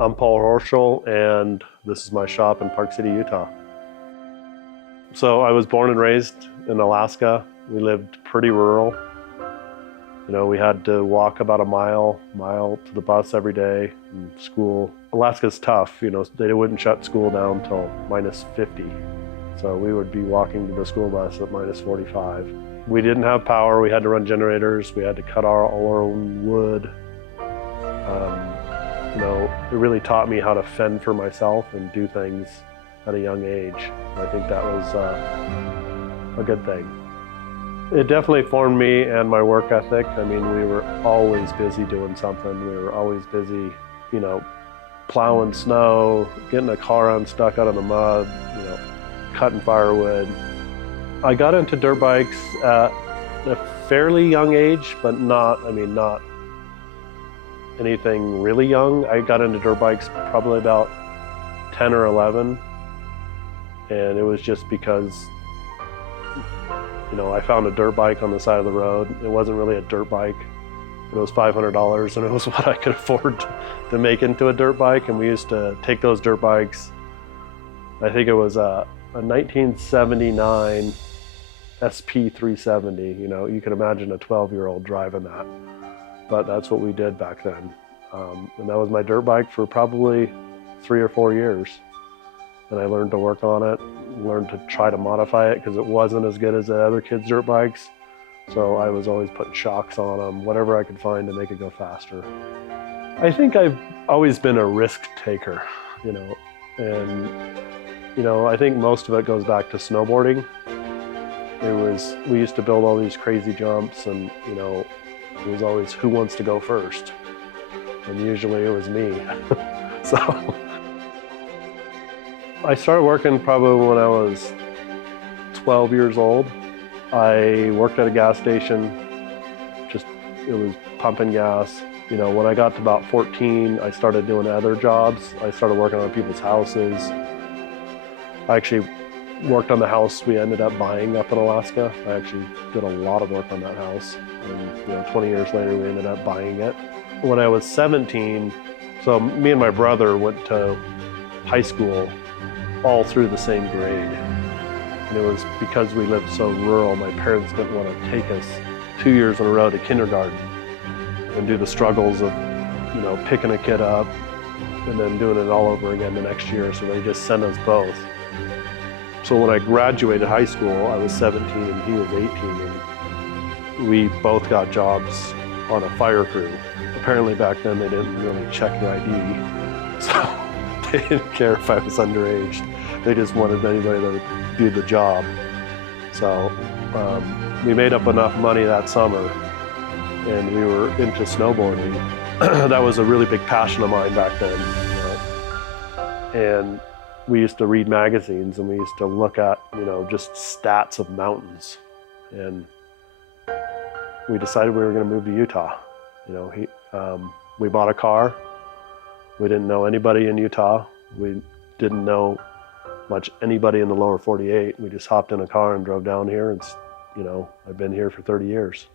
I'm Paul Horschel, and this is my shop in Park City, Utah. So I was born and raised in Alaska. We lived pretty rural. You know, we had to walk about a mile to the bus every day and school. Alaska's tough, you know, they wouldn't shut school down till -50. So we would be walking to the school bus at -45. We didn't have power, we had to run generators, we had to cut all our own wood. You know, it really taught me how to fend for myself and do things at a young age. I think that was a good thing. It definitely formed me and my work ethic. I mean, we were always busy doing something. We were always busy, you know, plowing snow, getting a car unstuck out of the mud, you know, cutting firewood. I got into dirt bikes at a fairly young age, but not anything really young. I got into dirt bikes probably about 10 or 11, and it was just because, you know, I found a dirt bike on the side of the road. It wasn't really a dirt bike. It was $500, and it was what I could afford to make into a dirt bike. And we used to take those dirt bikes. I think it was a 1979 SP 370. You know, you can imagine a 12-year-old driving that. But that's what we did back then. And that was my dirt bike for probably 3 or 4 years. And I learned to work on it, learned to try to modify it because it wasn't as good as the other kids' dirt bikes. So I was always putting shocks on them, whatever I could find to make it go faster. I think I've always been a risk taker, you know, and, you know, I think most of it goes back to snowboarding. We used to build all these crazy jumps, and, you know, it was always who wants to go first, and usually it was me. So I started working probably when I was 12 years old. I worked at a gas station, it was pumping gas. You know, when I got to about 14, I started doing other jobs. I started working on people's houses. I actually worked on the house we ended up buying up in Alaska. I actually did a lot of work on that house. And, you know, 20 years later, we ended up buying it. When I was 17, so me and my brother went to high school all through the same grade. And it was because we lived so rural, my parents didn't want to take us 2 years in a row to kindergarten and do the struggles of, you know, picking a kid up and then doing it all over again the next year. So they just sent us both. So when I graduated high school, I was 17 and he was 18, and we both got jobs on a fire crew. Apparently back then they didn't really check your ID, so they didn't care if I was underage. They just wanted anybody to do the job. So we made up enough money that summer, and we were into snowboarding. That was a really big passion of mine back then, you know? And we used to read magazines, and we used to look at, you know, just stats of mountains. And we decided we were going to move to Utah. You know, we bought a car. We didn't know anybody in Utah. We didn't know much anybody in the lower 48. We just hopped in a car and drove down here, and, you know, I've been here for 30 years.